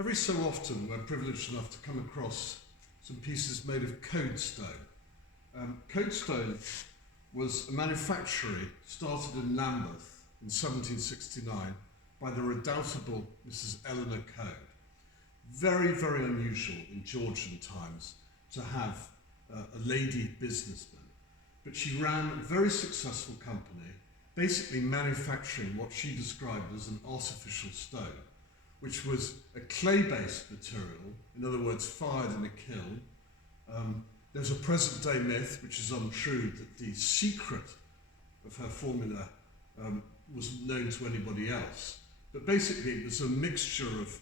Every so often we're privileged enough to come across some pieces made of codestone. Codestone was a manufactory started in Lambeth in 1769 by the redoubtable Mrs. Eleanor Coade. Very, very unusual in Georgian times to have a lady businessman. But she ran a very successful company, basically manufacturing what she described as an artificial stone, which was a clay-based material, in other words, fired in a kiln. There's a present-day myth, which is untrue, that the secret of her formula was known to anybody else. But basically, it was a mixture of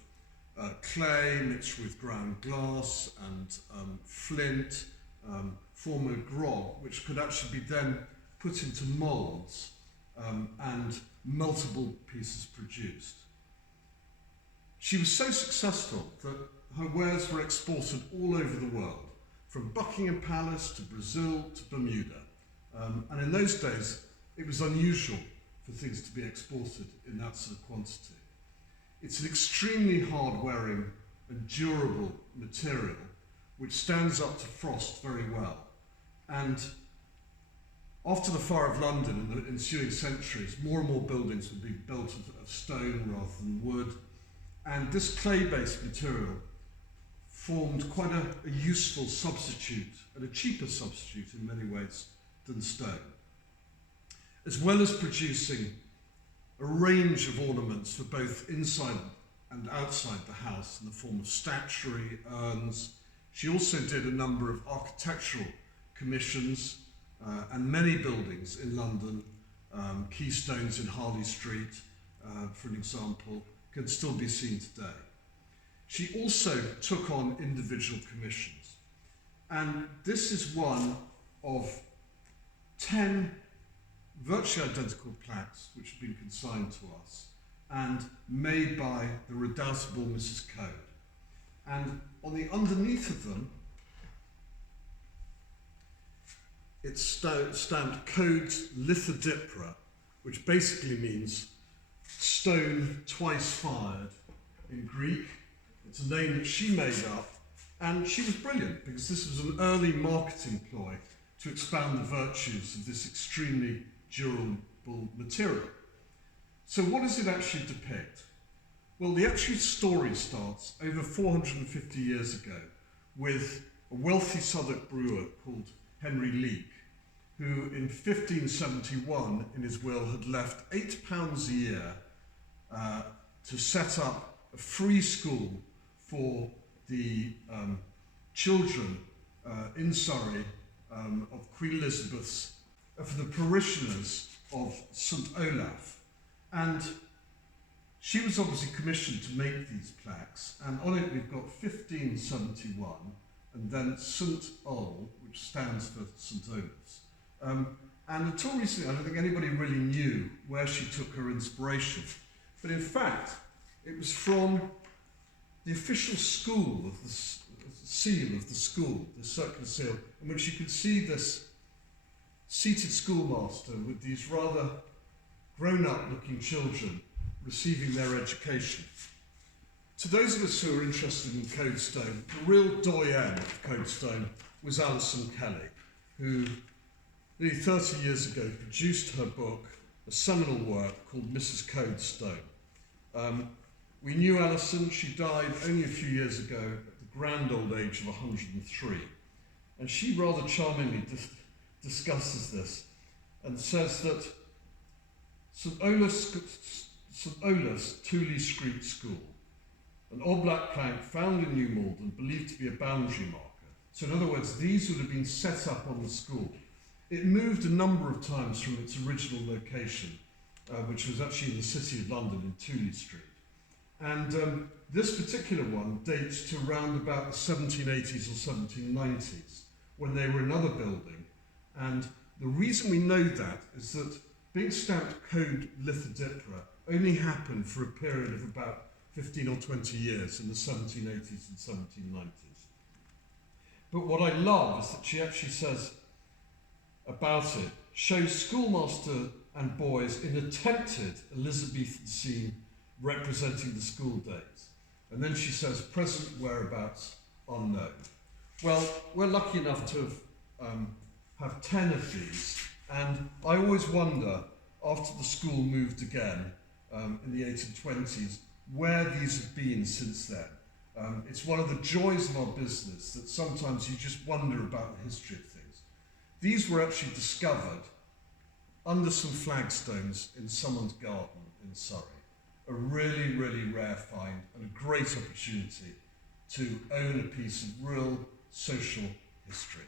clay mixed with ground glass and flint, form a grog, which could actually be then put into moulds and multiple pieces produced. She was so successful that her wares were exported all over the world, from Buckingham Palace to Brazil to Bermuda. And in those days, it was unusual for things to be exported in that sort of quantity. It's an extremely hard-wearing and durable material which stands up to frost very well. And after the fire of London in the ensuing centuries, more and more buildings would be built of stone rather than wood. And this clay-based material formed quite a useful substitute, and a cheaper substitute in many ways than stone, as well as producing a range of ornaments for both inside and outside the house in the form of statuary, urns. She also did a number of architectural commissions and many buildings in London, keystones in Harley Street, for an example, can still be seen today. She also took on individual commissions, and this is one of 10 virtually identical plaques which have been consigned to us and made by the redoubtable Mrs. Coade. And on the underneath of them, it's stamped COADE'S Lithodipyra, which basically means stone twice fired in Greek. It's a name that she made up, and she was brilliant because this was an early marketing ploy to expand the virtues of this extremely durable material. So what does it actually depict? Well, the actual story starts over 450 years ago with a wealthy Southwark brewer called Henry Leake, who in 1571 in his will had left £8 a year to set up a free school for the children in Surrey of Queen Elizabeth's, for the parishioners of St Olave. And she was obviously commissioned to make these plaques, and on it we've got 1571, and then St Ol, which stands for St Olave's. And until recently, I don't think anybody really knew where she took her inspiration. But in fact, it was from the official school of the seal of the school, the circular seal, in which you could see this seated schoolmaster with these rather grown-up looking children receiving their education. To those of us who are interested in codestone, the real doyen of codestone was Alison Kelly, who nearly 30 years ago produced her book, a seminal work called Mrs. Codestone. We knew Alison. She died only a few years ago at the grand old age of 103. And she rather charmingly discusses this and says that St Olave's Tooley Street School, an oblate plank found in New Malden, believed to be a boundary marker. So in other words, these would have been set up on the school. It moved a number of times from its original location, which was actually in the City of London in Tooley Street. And this particular one dates to around about the 1780s or 1790s, when they were in another building. And the reason we know that is that being stamped COADE'S Lithodipyra only happened for a period of about 15 or 20 years in the 1780s and 1790s. But what I love is that she actually says about it, shows schoolmaster and boys in a tented Elizabethan scene representing the school days. And then she says, present whereabouts unknown. Well, we're lucky enough to have 10 of these, and I always wonder, after the school moved again in the 1820s, where these have been since then. It's one of the joys of our business that sometimes you just wonder about the history of things. These were actually discovered under some flagstones in someone's garden in Surrey. A really, really rare find and a great opportunity to own a piece of real social history.